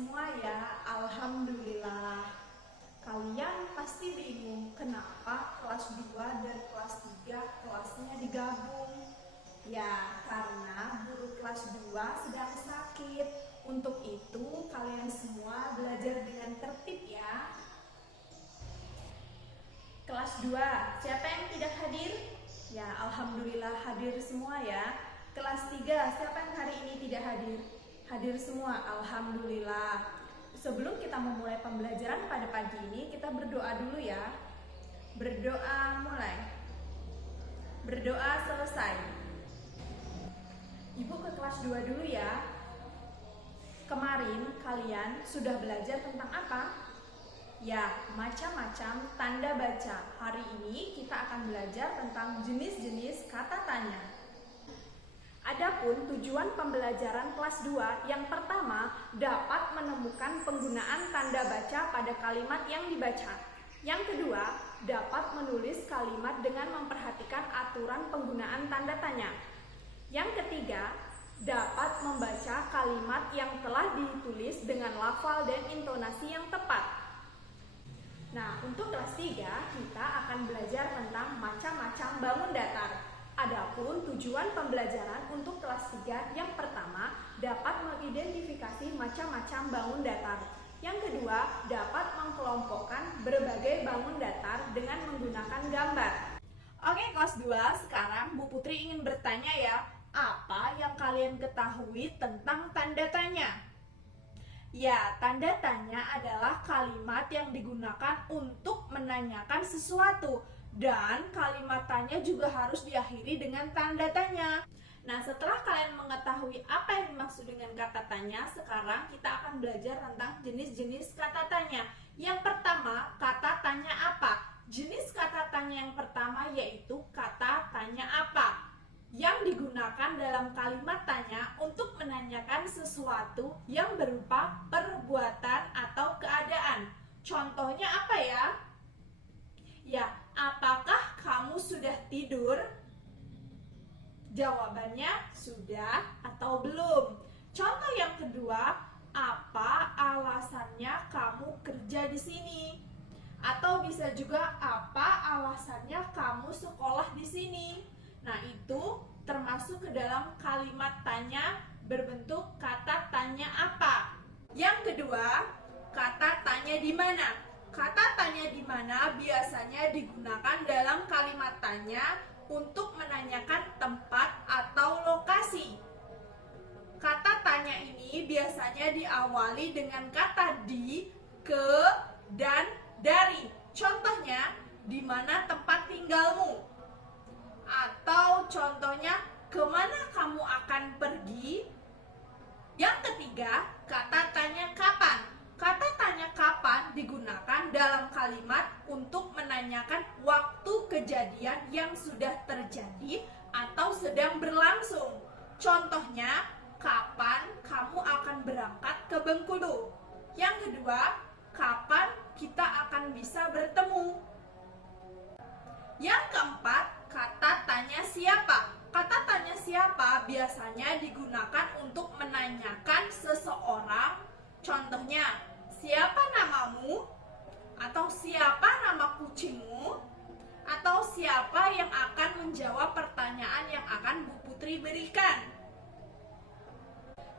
semua ya, alhamdulillah. Kalian pasti bingung kenapa kelas 2 dan kelas 3 kelasnya digabung. Ya, karena guru kelas 2 sedang sakit. Untuk itu kalian semua belajar dengan tertib ya. Kelas 2, siapa yang tidak hadir? Ya, alhamdulillah hadir semua ya. Kelas 3, siapa yang hari ini tidak hadir? Hadir semua, alhamdulillah. Sebelum kita memulai pembelajaran pada pagi ini, kita berdoa dulu ya. Berdoa mulai. Berdoa selesai. Ibu ke kelas 2 dulu ya. Kemarin kalian sudah belajar tentang apa? Ya, macam-macam tanda baca. Hari ini kita akan belajar tentang jenis-jenis kata tanya. Adapun tujuan pembelajaran kelas 2 yang pertama dapat menemukan penggunaan tanda baca pada kalimat yang dibaca. Yang kedua, dapat menulis kalimat dengan memperhatikan aturan penggunaan tanda tanya. Yang ketiga, dapat membaca kalimat yang telah ditulis dengan lafal dan intonasi yang tepat. Nah, untuk kelas 3 kita akan belajar tentang macam-macam bangun datar. Adapun tujuan pembelajaran untuk kelas 3 yang pertama dapat mengidentifikasi macam-macam bangun datar. Yang kedua, dapat mengkelompokkan berbagai bangun datar dengan menggunakan gambar. Oke, kelas 2, sekarang Bu Putri ingin bertanya ya, apa yang kalian ketahui tentang tanda tanya? Ya, tanda tanya adalah kalimat yang digunakan untuk menanyakan sesuatu. Dan kalimat tanya juga harus diakhiri dengan tanda tanya. Nah, setelah kalian mengetahui apa yang dimaksud dengan kata tanya, sekarang kita akan belajar tentang jenis-jenis kata tanya. Yang pertama, kata tanya apa? Jenis kata tanya yang pertama yaitu kata tanya apa, yang digunakan dalam kalimat tanya untuk menanyakan sesuatu yang berupa perbuatan atau keadaan. Contohnya apa ya? Ya, apakah kamu sudah tidur? Jawabannya sudah atau belum. Contoh yang kedua, apa alasannya kamu kerja di sini? Atau bisa juga apa alasannya kamu sekolah di sini? Nah, itu termasuk ke dalam kalimat tanya berbentuk kata tanya apa. Yang kedua, kata tanya di mana. Kata tanya di mana biasanya digunakan dalam kalimat tanya untuk menanyakan tempat atau lokasi. Kata tanya ini biasanya diawali dengan kata di, ke, dan dari. Contohnya, di mana tempat tinggalmu? Atau contohnya, kemana kamu akan pergi? Yang ketiga, kata tanya kapan. Kata tanya kapan digunakan dalam kalimat untuk menanyakan waktu kejadian yang sudah terjadi atau sedang berlangsung. Contohnya, kapan kamu akan berangkat ke Bengkulu? Yang kedua, kapan kita akan bisa bertemu? Yang keempat, kata tanya siapa. Kata tanya siapa biasanya digunakan untuk menanyakan seseorang. Contohnya, siapa namamu? Atau siapa nama kucingmu? Atau siapa yang akan menjawab pertanyaan yang akan Bu Putri berikan?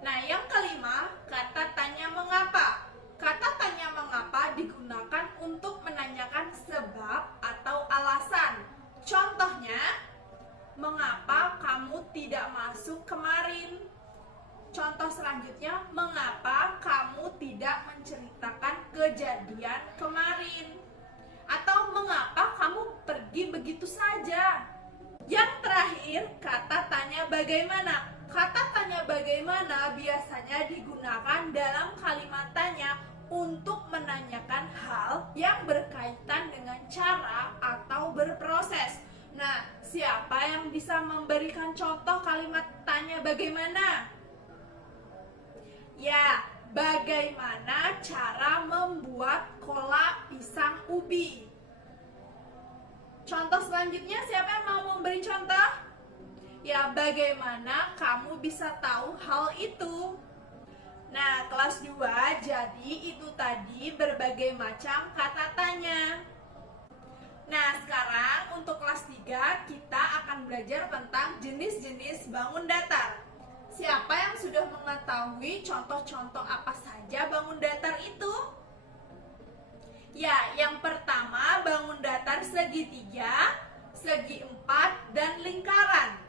Nah, yang kelima, kata tanya mengapa. Kata tanya mengapa digunakan untuk menanyakan sebab atau alasan. Contohnya, mengapa kamu tidak masuk kemarin? Contoh selanjutnya, mengapa kamu tidak menceritakan kejadian kemarin? Atau mengapa kamu pergi begitu saja? Yang terakhir, kata tanya bagaimana. Kata tanya bagaimana biasanya digunakan dalam kalimat tanya untuk menanyakan hal yang berkaitan dengan cara atau berproses. Nah, siapa yang bisa memberikan contoh kalimat tanya bagaimana? Ya, bagaimana cara membuat kolak pisang ubi? Contoh selanjutnya, siapa yang mau memberi contoh? Ya, bagaimana kamu bisa tahu hal itu? Nah, kelas 2, jadi itu tadi berbagai macam kata tanya. Nah, sekarang untuk kelas 3 kita akan belajar tentang jenis-jenis bangun datar. Siapa yang sudah mengetahui contoh-contoh apa saja bangun datar itu? Ya, yang pertama bangun datar segitiga, segi empat, dan lingkaran.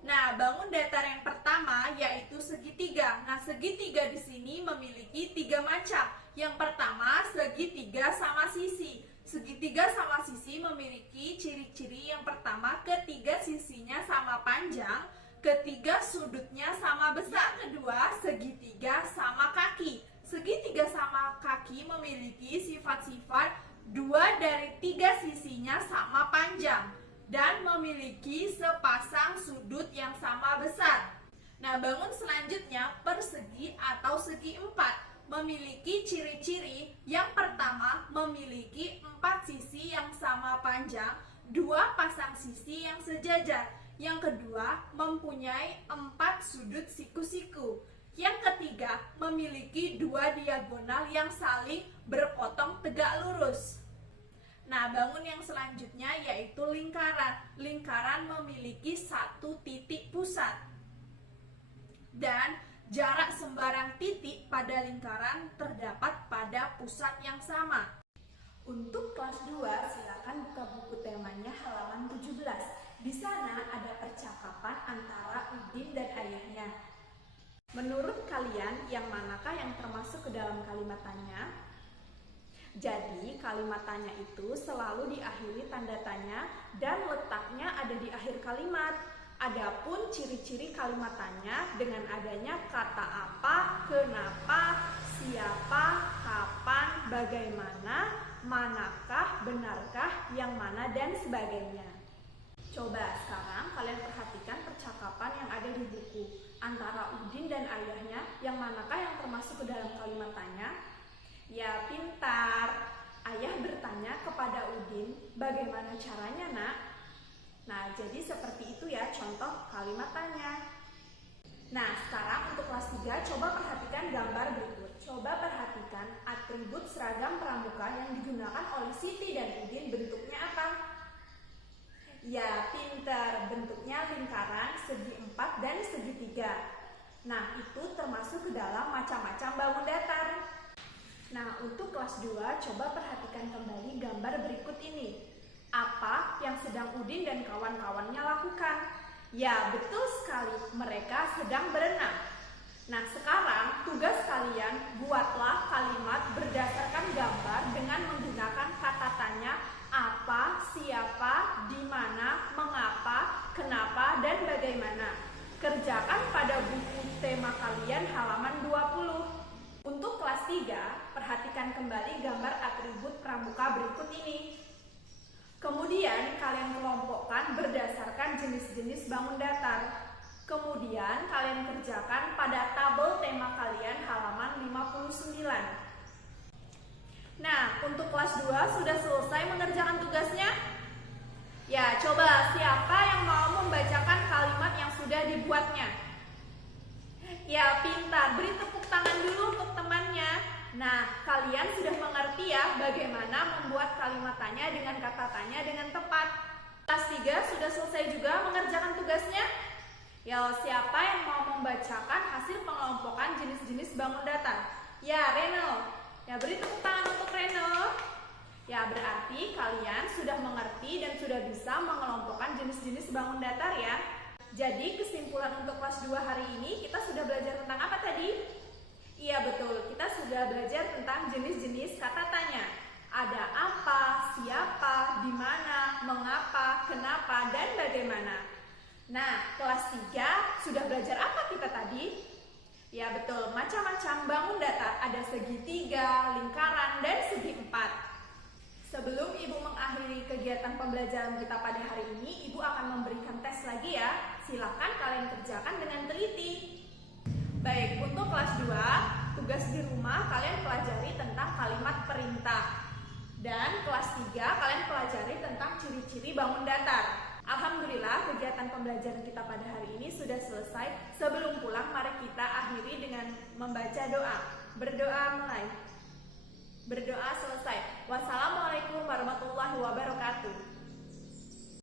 Nah, bangun datar yang pertama yaitu segitiga. Nah, segitiga di sini memiliki 3 macam. Yang pertama, segitiga sama sisi. Segitiga sama sisi memiliki ciri-ciri yang pertama, ketiga sisinya sama panjang, ketiga sudutnya sama besar. Yang kedua, segitiga sama kaki. Segitiga sama kaki memiliki sifat-sifat 2 dari 3 sisinya sama panjang dan memiliki sepasang sudut yang sama besar. Nah, bangun selanjutnya persegi atau segi empat memiliki ciri-ciri. Yang pertama, memiliki 4 sisi yang sama panjang, 2 pasang sisi yang sejajar. Yang kedua, mempunyai 4 sudut siku-siku. Yang ketiga, memiliki 2 diagonal yang saling berpotong tegak lurus. Nah, bangun yang selanjutnya yaitu lingkaran. Lingkaran memiliki 1 titik pusat. Dan jarak sembarang titik pada lingkaran terdapat pada pusat yang sama. Untuk kelas 2, silakan buka buku temanya halaman 17. Di sana ada percakapan antara Udin dan ayahnya. Menurut kalian, yang manakah yang termasuk ke dalam kalimat tanya? Jadi, kalimat tanya itu selalu diakhiri tanda tanya dan letaknya ada di akhir kalimat. Adapun ciri-ciri kalimat tanya dengan adanya kata apa, kenapa, siapa, kapan, bagaimana, manakah, benarkah, yang mana, dan sebagainya. Coba sekarang kalian perhatikan percakapan yang ada di buku antara Udin dan ayahnya, yang manakah yang termasuk ke dalam kalimat tanya? Ya, pintar. Ayah bertanya kepada Udin, bagaimana caranya, nak? Nah, jadi seperti itu ya contoh kalimat tanya. Nah, sekarang untuk kelas 3, coba perhatikan gambar berikut. Coba perhatikan atribut seragam pramuka yang digunakan oleh Siti dan Udin, bentuknya apa? Ya, pintar. Bentuknya lingkaran, segi empat, dan segitiga. Nah, itu termasuk ke dalam macam-macam bangun datar. Nah, untuk kelas 2, coba perhatikan kembali gambar berikut ini. Apa yang sedang Udin dan kawan-kawannya lakukan? Ya, betul sekali, mereka sedang berenang. Nah, sekarang tugas kalian, buatlah kalimat berdasarkan gambar dengan menggunakan kata tanya apa, siapa, di mana, mengapa, kenapa, dan bagaimana. Kerjakan pada buku tema kalian halaman 20. Untuk kelas 3, perhatikan kembali gambar atribut pramuka berikut ini. Kemudian kalian kelompokkan berdasarkan jenis-jenis bangun datar. Kemudian kalian kerjakan pada tabel tema kalian halaman 59. Nah, untuk kelas 2 sudah selesai mengerjakan tugasnya? Ya, coba siapa yang mau membacakan kalimat yang sudah dibuatnya? Ya, pintar. Beri tepuk tangan dulu untuk temannya. Nah, kalian sudah mengerti ya bagaimana membuat kalimat tanya dengan kata tanya dengan tepat. Kelas 3 sudah selesai juga mengerjakan tugasnya? Ya, siapa yang mau membacakan hasil pengelompokan jenis-jenis bangun datar? Ya, Reno. Ya, beri tepuk tangan untuk Reno. Ya, berarti kalian sudah mengerti dan sudah bisa mengelompokkan jenis-jenis bangun datar ya. Jadi, kesimpulan untuk kelas 2 hari ini kita sudah belajar tentang apa tadi? Iya, betul, kita sudah belajar tentang jenis-jenis kata tanya. Ada apa, siapa, di mana, mengapa, kenapa, dan bagaimana. Nah, kelas 3 sudah belajar apa kita tadi? Ya, betul, macam-macam bangun datar. Ada segitiga, lingkaran, dan segi empat. Sebelum Ibu mengakhiri kegiatan pembelajaran kita pada hari ini, Ibu akan memberikan tes lagi ya. Silakan kalian kerjakan dengan teliti. Baik, untuk kelas 2, tugas di rumah kalian pelajari tentang kalimat perintah. Dan kelas 3, kalian pelajari tentang ciri-ciri bangun datar. Alhamdulillah kegiatan pembelajaran kita pada hari ini sudah selesai. Sebelum pulang mari kita akhiri dengan membaca doa. Berdoa mulai. Berdoa selesai. Wassalamualaikum warahmatullahi wabarakatuh.